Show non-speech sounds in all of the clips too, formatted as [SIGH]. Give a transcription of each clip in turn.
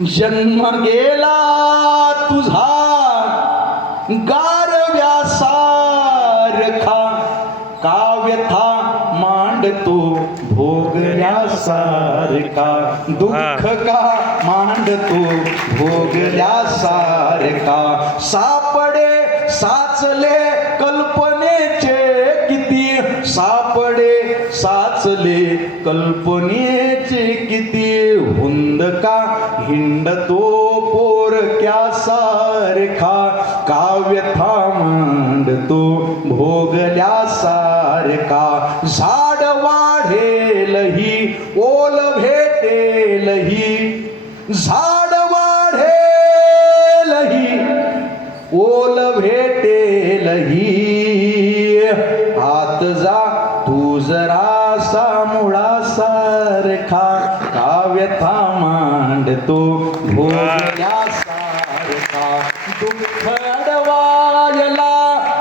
जन्म गेला तुझा गारव्यासारखा काव्यथा मांडतो भोगल्यासारखा दुःख का मांडतो भोगल्यासारखा सापडे साचले साचले कल्पनेचे किती हुंद का? हिंडतो पोरक्या सारखा काव्य थांबतो भोगल्या सारखा झाड वाढेलही ओल भेटेलही. झाड सारखा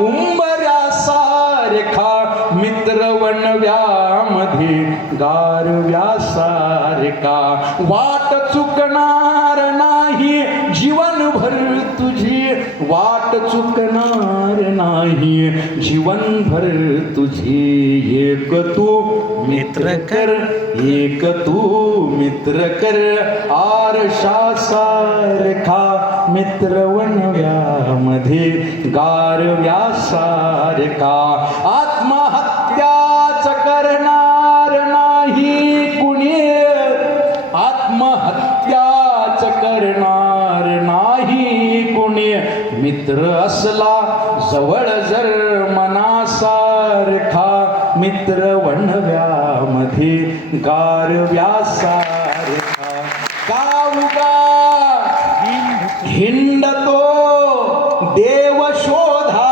उंबऱ्या सारखा उंबऱ्यासारखा मित्र वनव्यामध्ये गारव्यासारखा वाट चुकणार नाही जीवनभर तुझी वाट चुकणार नाही जीवनभर तुझी एक तू मित्र कर एक तू मित्र कर आरशा सारखा मित्र वनव्यामध्ये गारव्या सारखा आत्महत्याच करणार नाही कुणी. आत्महत्याच करणार नाही कुणी. मित्र असला जवळ जर मनासारखा. मित्र वनव्यामध्ये गार व्यासार हिंडतो देव शोधायला.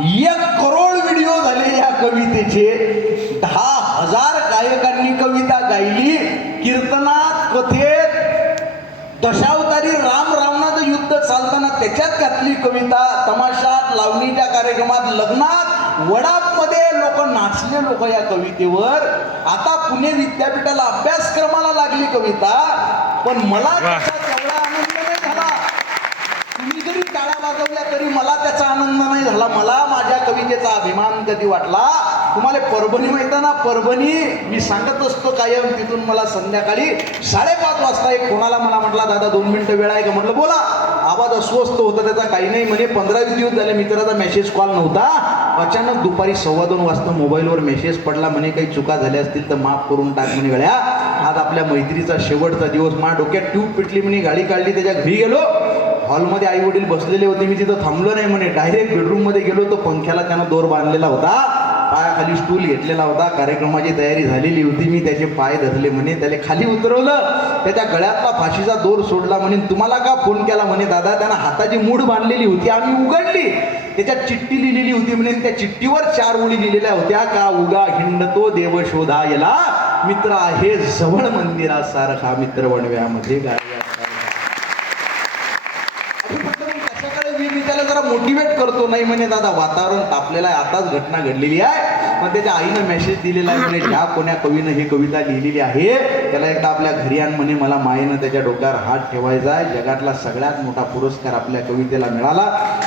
एक करोड व्हिडिओ झाले या कवितेचे. दहा हजार गायकांनी कविता गायली. कीर्तनात कथेत दशावतारी राम रावणाचं युद्ध चालताना त्याच्यात घातली कविता. तमाशात लावणीच्या कार्यक्रमात लग्नात वडापमध्ये लोक नाचले लोक या कवितेवर. आता पुणे विद्यापीठाला अभ्यासक्रमाला लागली कविता. पण मला तेवढा आनंद नाही झाला. तुम्ही जरी टाळ्या वाजवल्या तरी मला त्याचा आनंद नाही झाला. मला माझ्या कवितेचा अभिमान कधी वाटला? तुम्हाला परभणी माहिती आहे ना परभणी मी सांगत असतो कायम तिथून मला संध्याकाळी साडेपाच वाजता एक कोणाला मला म्हटला दादा दोन मिनिटं वेळ आहे का? म्हटलं बोला. आवाज अस्वस्थ होता त्याचा काही नाही म्हणे पंधरा वीस दिवस झाले मित्राचा मेसेज कॉल नव्हता. अचानक दुपारी सव्वा दोन वाजता मोबाईलवर मेसेज पडला म्हणे काही चुका झाल्या असतील तर माफ करून टाक म्हणे गळ्या. आज आपल्या मैत्रीचा शेवटचा दिवस मा डोक्यात ट्यूब पिटली म्हणे गाडी काढली त्याच्या घरी गेलो. हॉलमध्ये आई वडील बसलेले होते मी तिथं थांबलो नाही म्हणे. डायरेक्ट बेडरूममध्ये गेलो तो पंख्याला त्यानं दोर बांधलेला होता. पायाखाली स्टूल घेतलेला होता. कार्यक्रमाची तयारी झालेली होती मी त्याचे पाय धरले म्हणे. त्याला खाली उतरवलं. त्याच्या गळ्यातला फाशीचा दोर सोडला म्हणे. तुम्हाला का फोन केला? म्हणे दादा त्यानं हाताची मूड बांधलेली होती. आम्ही उघडली. त्याच्यात चिठ्ठी लिहिलेली होती म्हणे. त्या चिठ्ठीवर चार ओळी लिहिलेल्या होत्या. का उगा हिंडतो देव शोधायला मित्र आहे जवळ मंदिरासारखा मित्र वणव्यामध्ये मी मी त्याला जरा मोटिवेट करतो नाही म्हणे दादा. वातावरण तापलेलं आहे. आताच घटना घडलेली आहे. पण त्याच्या आईनं मेसेज दिलेला आहे ज्या कोण्या कवीनं ही कविता लिहिलेली आहे त्याला एकदा आपल्या घरी आण म्हणे मला मायेनं त्याच्या डोक्यावर हात ठेवायचा आहे. जगातला सगळ्यात मोठा पुरस्कार आपल्या कवितेला मिळाला.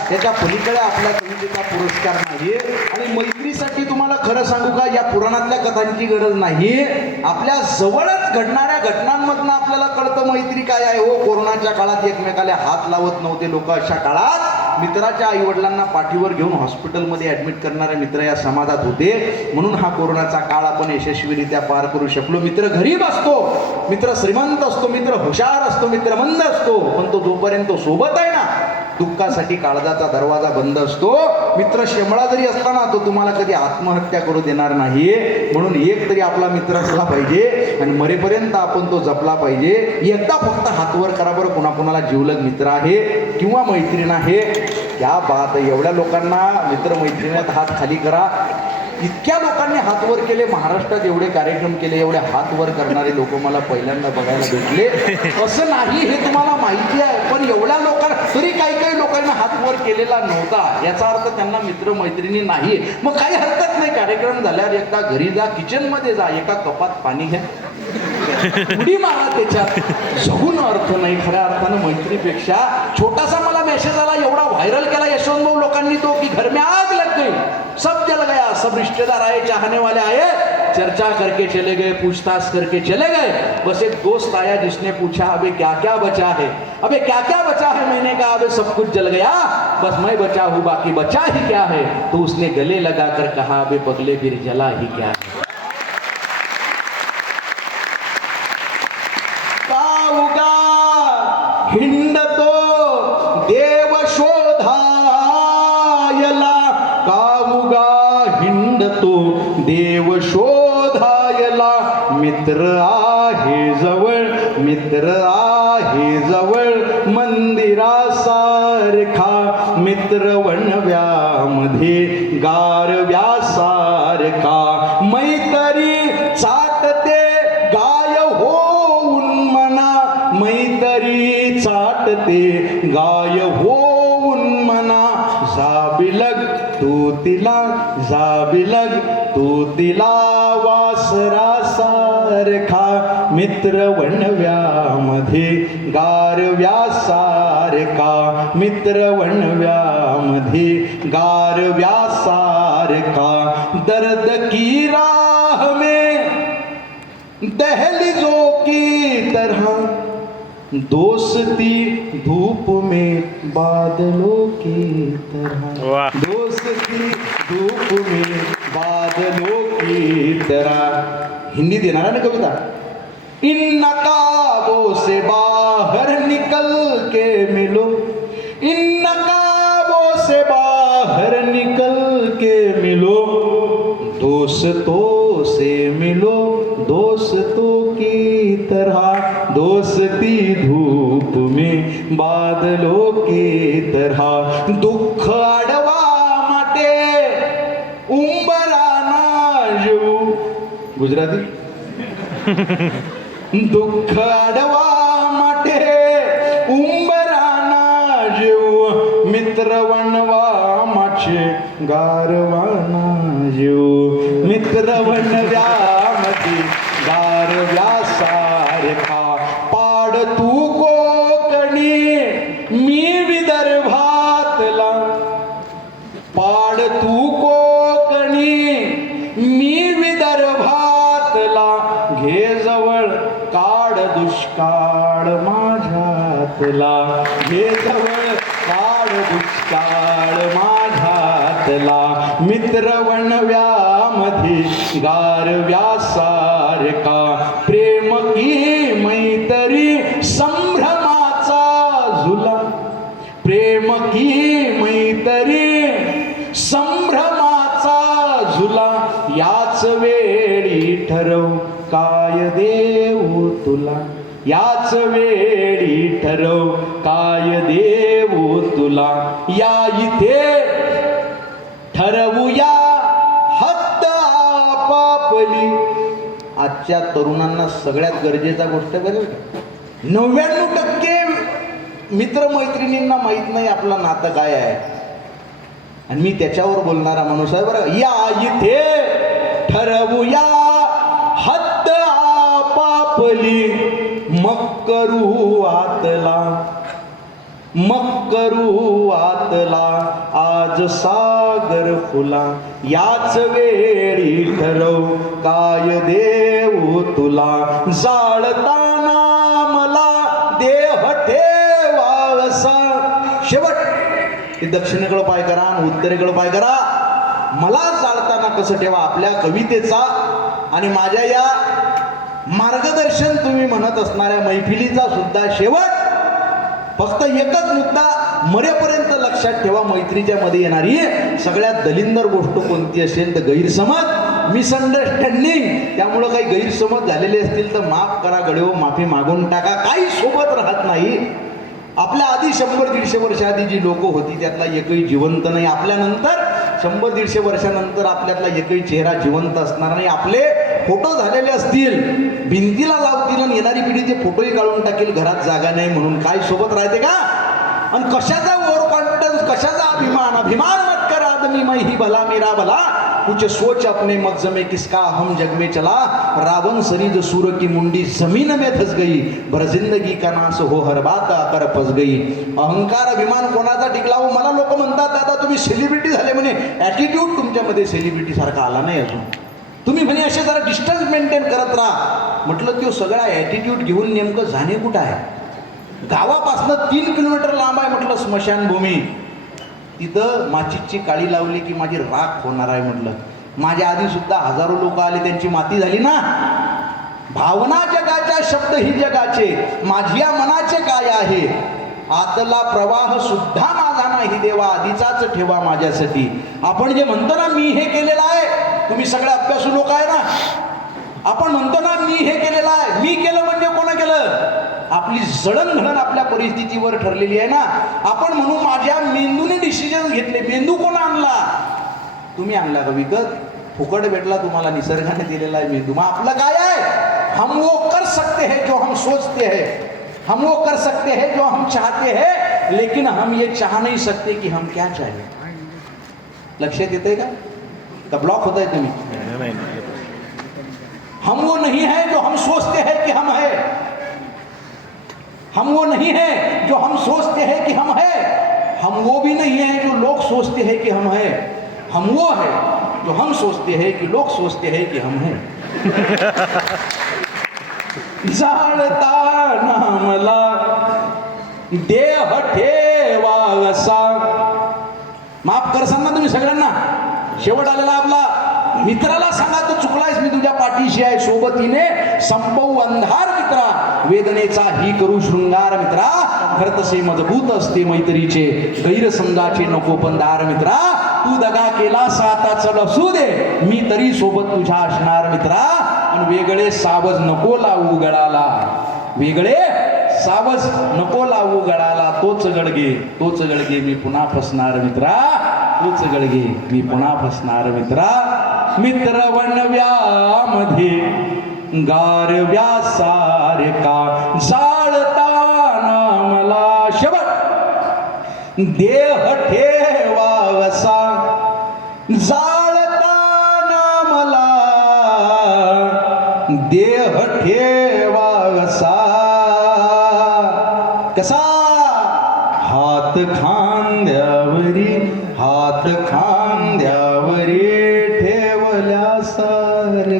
त्याच्या पलीकडे आपल्या कवितेचा पुरस्कार नाही. आणि मैत्रीसाठी तुम्हाला खरं सांगू का या पुराणातल्या कथांची गरज नाही. आपल्या जवळच घडणाऱ्या घटनांमधनं आपल्याला कळतं मैत्री काय आहे. हो कोरोनाच्या काळात एकमेकाला हात लावत नव्हते लोक अशा काळात. मित्राच्या आई वडिलांना पाठीवर घेऊन हॉस्पिटलमध्ये ऍडमिट करणारे मित्र या समाजात होते. म्हणून हा कोरोनाचा काळ आपण यशस्वीरित्या पार करू शकलो. मित्र गरीब असतो. मित्र श्रीमंत असतो. मित्र हुशार असतो. मित्र मंद असतो. पण तो जोपर्यंत तो सोबत आहे ना दुःखासाठी काळजाचा दरवाजा बंद असतो. मित्र शेमळा जरी असताना तो तुम्हाला कधी आत्महत्या करू देणार नाही. म्हणून एक तरी आपला मित्र असला पाहिजे आणि मरेपर्यंत आपण तो जपला पाहिजे. एकदा फक्त हातवर करा बरं कुणा कुणाला जीवलग मित्र आहे किंवा मैत्रीण आहे. या बात एवढ्या लोकांना मित्र मैत्रिणीत हात खाली करा. इतक्या लोकांनी हात वर केले महाराष्ट्रात एवढे कार्यक्रम केले एवढे हात वर करणारे लोक मला पहिल्यांदा बघायला भेटले. असं नाही हे तुम्हाला माहिती आहे पण एवढ्या लोकांना तरी काही काही लोकांना हात वर केलेला नव्हता. याचा अर्थ त्यांना मित्र मैत्रिणी नाही मग काही हरकत नाही कार्यक्रम झाल्यावर एकदा घरी जा किचनमध्ये जा एका कपात पाणी घ्या. उडी मारा त्याच्यात. जगून अर्थ नाही खऱ्या अर्थानं मैत्रीपेक्षा. छोटासा मला मेसेज आला एवढा व्हायरल केला यशवंत भाऊ लोकांनी तो की घर में सब रिश्तेदार आए, चाहने वाले आए, चर्चा करके चले गए, पूछताछ करके चले गए। बस एक दोस्त आया जिसने पूछा, अबे क्या क्या बचा है? अबे क्या क्या बचा है? मैंने कहा, अबे, सब कुछ जल गया। बस मैं बचा हूँ, बाकी बचा ही क्या है? तो उसने गले लगा कर कहा, अबे, बगले फिर जला ही क्या है? तो देव शोधायला मित्र आहे जवळ मित्र आहे जवळ मंदिरासारखा मित्र वणव्यामध्ये गारव्यासारखा मै जाबिलग तू तिला जाबिलग तू तिला वासरा सारखा मित्र वणव्यामध्ये गारव्यासारखा मित्र वणव्यामध्ये गारव्यासारखा दर्द की राह में दहलीजों की तरह दोस्ती धूप में बादलों की तरह। दोस्ती धूप में बादलों की तरह। हिंदी देणार ना कविता। इन नकाबों से बाहर निकल के मिलो। इन नकाबों से बाहर निकल के मिलो। दोस्तों से मिलो दोस्तों की तरह। दोस्ती धूप में बादलों की तरह दुख अडवा माटे उंबराना येऊ हो। गुजराती? [LAUGHS] दुख अडवा माटे उंबराना जीव हो। मित्र वनवा माचे गारवा माझ्यातला हे जवळ काळ दुष्काळ माझ्यातला मित्र वणव्यामध्ये गारव्यासारखा प्रेम की मैतरी संभ्रमाचा झुला. प्रेम की मैतरी संभ्रमाचा झुला. याच वेळी ठरव काय देऊ तुला? याच वेळी ठरव काय देऊ तुला? या इथे ठरवूया हत्त आपापली आजच्या तरुणांना सगळ्यात गरजेचा गोष्ट बरं नव्याण्णव टक्के मित्रमैत्रिणींना माहीत नाही आपलं नातं काय आहे. आणि मी त्याच्यावर बोलणारा माणूस आहे बरं या इथे मग करू आतला आज सागर फुला. याच वेळी ठरव काय देऊ तुला? जाळताना मला देह ठेवावसा. शेवट हे दक्षिणेकडं पाय करा आणि उत्तरेकडं पाय करा. मला जाळताना कसं ठेवा? आपल्या कवितेचा आणि माझ्या या मार्गदर्शन तुम्ही म्हणत असणाऱ्या मैफिलीचा सुद्धा शेवट फक्त एकच मुद्दा मरेपर्यंत लक्षात ठेवा मैत्रीच्या मध्ये येणारी. सगळ्यात दलिंदर गोष्ट कोणती असेल तर गैरसमज मिसअंडरस्टँडिंग त्यामुळं काही गैरसमज झालेले असतील तर माफ करा गडेव माफी मागून टाका. काही सोबत राहत नाही. आपल्या आधी शंभर दीडशे वर्ष आधी जी लोक होती त्यातला एकही जिवंत नाही. आपल्यानंतर शंभर दीडशे वर्षानंतर आपल्यातला एकही चेहरा जिवंत असणार नाही. आपले फोटो झालेले असतील भिंतीला लावतील आणि येणारी पिढी ते फोटोही काढून टाकेल घरात जागा नाही म्हणून काय सोबत राहते का? आणि कशाचा ओव्हर कॉन्फिडन्स कशाचा अभिमान? अभिमान मत करा आदमी मै ही भला मेरा भला. कुछ सोच अपने मगज में किसका हम जग में चला? रावण सरीद सूर की मुंडी जमीन में धस गई। भर जिंदगी का नाश हो हर बात आकर फस गई। अहंकार अभिमान कोणाचा टिकला हो? मला लोक म्हणतात दादा तुम्ही सेलिब्रिटी झाले म्हणे. ॲटिट्यूड तुमच्यामध्ये सेलिब्रिटी सारखा आला नाही अजून. तुम्ही म्हणे असे जरा डिस्टन्स मेंटेन करत राहा. म्हटलं तो सगळा ॲटिट्यूड घेऊन नेमकं जाणे कुठं आहे? गावापासनं तीन किलोमीटर लांब आहे म्हटलं स्मशानभूमी. तिथं माचीची काळी लावली की माझी राख होणार आहे म्हटलं. माझ्या आधी सुद्धा हजारो लोक आले त्यांची माती झाली ना? भावना जगाच्या शब्द ही जगाचे माझ्या मनाचे काय आहे? आतला प्रवाह सुद्धा माझा नाही देवा आधीचाच ठेवा माझ्यासाठी. आपण जे म्हणतो ना मी हे केलेलं आहे तुम्ही सगळे अभ्यासू लोक आहे ना? आपण म्हणतो ना मी हे केलेलं आहे. मी केलं म्हणजे कोण केलं? आपली जडणघडण आपल्या परिस्थितीवर ठरलेली आहे ना. आपण म्हणू माझ्या मेंदूने डिसिजन घेतले. मेंदू कोण आणला? तुम्ही आणला का विकत? फुकट भेटला तुम्हाला निसर्गाने दिलेला आहे मेंदू. मग आपलं काय आहे? हम वो कर सकते हैं जो हम सोचते हैं. हम वो कर सकते हैं जो हम चाहते हैं. लेकिन हम ये चाह नहीं सकते कि हम क्या चाहें. लक्षात येते का? का ब्लॉक होत आहे तुम्ही। हम वो नहीं है जो हम सोचते हैं कि हम है। हम वो नहीं है जो हम सोचते हैं कि हम है। हम वो भी नहीं है जो लोग सोचते हैं कि हम है। हम वो है जो हम सोचते हैं कि लोग सोचते हैं कि हम हैं। [LAUGHS] जाळता नामला देह ठेवा माफ़ करसाल ना तुम्ही सगळ्यांना शेवट आलेला आपला मित्राला सांगा तू चुकलायस मी तुझ्या पाठीशी आहे सोबतीने संपवू अंधार मित्रा. वेदनेचा ही करू शृंगार मित्रा. खर तसे मजबूत असते मैत्रीचे गैरसमजाचे नको पंधार मित्रा. तू दगा केला आता चल असू दे मी तरी सोबत तुझ्या असणार मित्रा. पण वेगळे सावज नको लावू गळाला. वेगळे सावज नको लावू गळाला. तोच गडगे तोच गडगे मी पुन्हा फसणार मित्रा. तोच गडगे मी पुन्हा फसणार मित्रा मित्र वणव्यामध्ये गारव्या सारखा जाळताना मला शेवट देह ठेवावसा जाळताना मला देह ठेवावसा कसा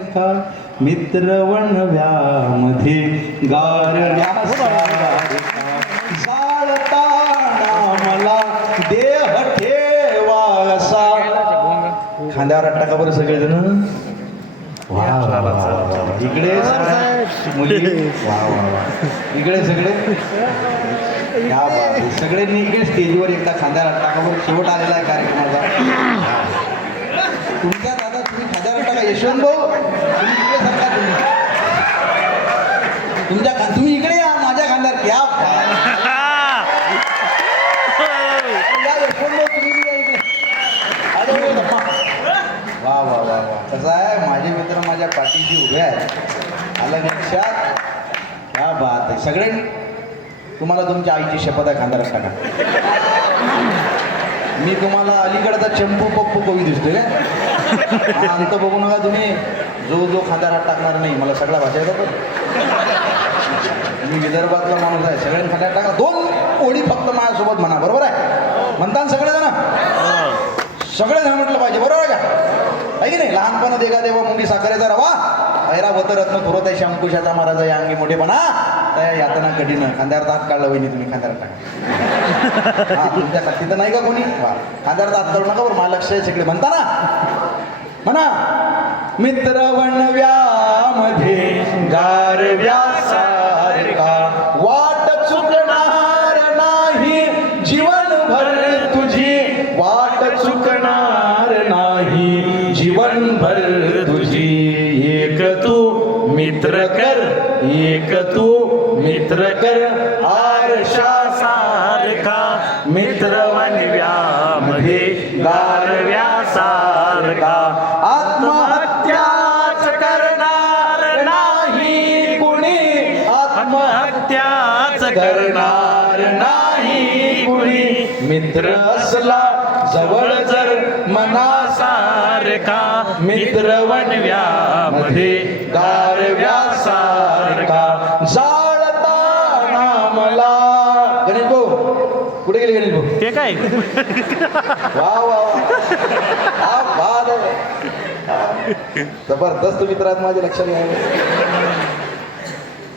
ठेवल्यासारखा मित्रवणव्यामध्ये गारव्यासारखा जाळताना मला देह खांद्यावर अट्टा का बरं सगळेजण. जण इकडे इकडे सगळे. या सगळ्यांनी इकडे स्टेजवर एकदा खांद्यावर अट्टा का शेवट आलेला आहे कार्यक्रमाचा. तुमच्या दादा तुम्ही खांद्यावर अट्टा का यशवंत भाऊ. तुम्ही इकडे सरका तुम्ही तुमच्या खा- तुम्ही इकडे या माझ्या खांद्यावर या वा वा वा वा. कसं आहे? माझे मित्र माझ्या पाठीशी उभे आहेत. आलं लक्षात? क्या बात आहे. सगळे तुम्हाला तुमच्या आईची शपथ आहे खांद्यावर टाका. मी तुम्हाला अलीकडचा चंपू पप्पू कवी दिसतोय अंत बघू नका तुम्ही. जो जो खांद्यावर हात टाकणार नाही मला सगळ्या भाषा येतात मी विदर्भातला माणूस आहे सगळ्यांनी खांद्यात टाका. दोन ओळी फक्त माझ्यासोबत म्हणा बरोबर आहे? म्हणता ना सगळेजण? सगळेजण म्हटलं पाहिजे बरोबर आहे का? आहे की नाही? लहानपणा देगा देवा मुंगी साखरेचा रवा. ऐरा रत्न पुरत आहे शंकुशाचा महाराजा या अंगी मोठेपणा त्या यातना कठीण. खांद्यावर हात काढला वहिनी तुम्ही खांद्यावर टाका. हा तुमच्या तर नाही का कोणी? वा. खांद्यावर हात काढू नका बरं मला लक्ष आहे सगळे म्हणता ना. म्हणा. मित्र वणव्यामध्ये गार सारखा वाट चुकणार नाही जीवनभर तुझी. वाट चुकणार नाही जीवनभर तुझी. एक तू मित्र कर एक तू मित्र कर. आरशा सारखा मित्र मित्र असला जवळ जर मनासारखा सारखा मित्र वनव्यामध्ये गारव्यासारखा जाळताना मला गणेश भाऊ कुठे गेले गणेश भाऊ? ते काय? वा वा वा. जबरदस्त मित्र आहेत माझ्या लक्षात घ्यायला.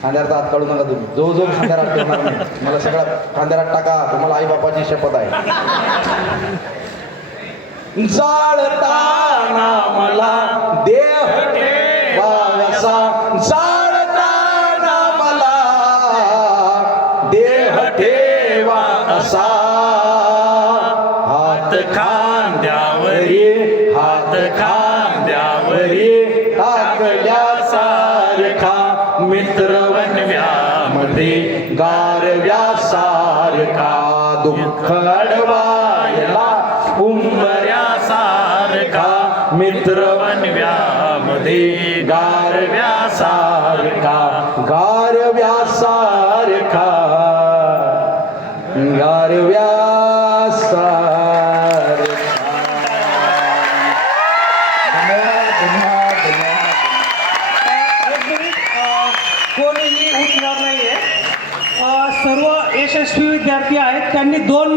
खांद्याचा हात काढू नका तुम्ही. जो जो खांद्यार हात ठेवणार नाही. मला सगळं खांद्यावर टाका. तुम्हाला आई बापाची शपथ आहे. जाळताना मला देह ठेवाव्यासा दुःखडवायला उंबऱ्या सारखा मित्र वनव्यामध्ये गारव्यासारखा गारव्यासारखा गारव्या दोन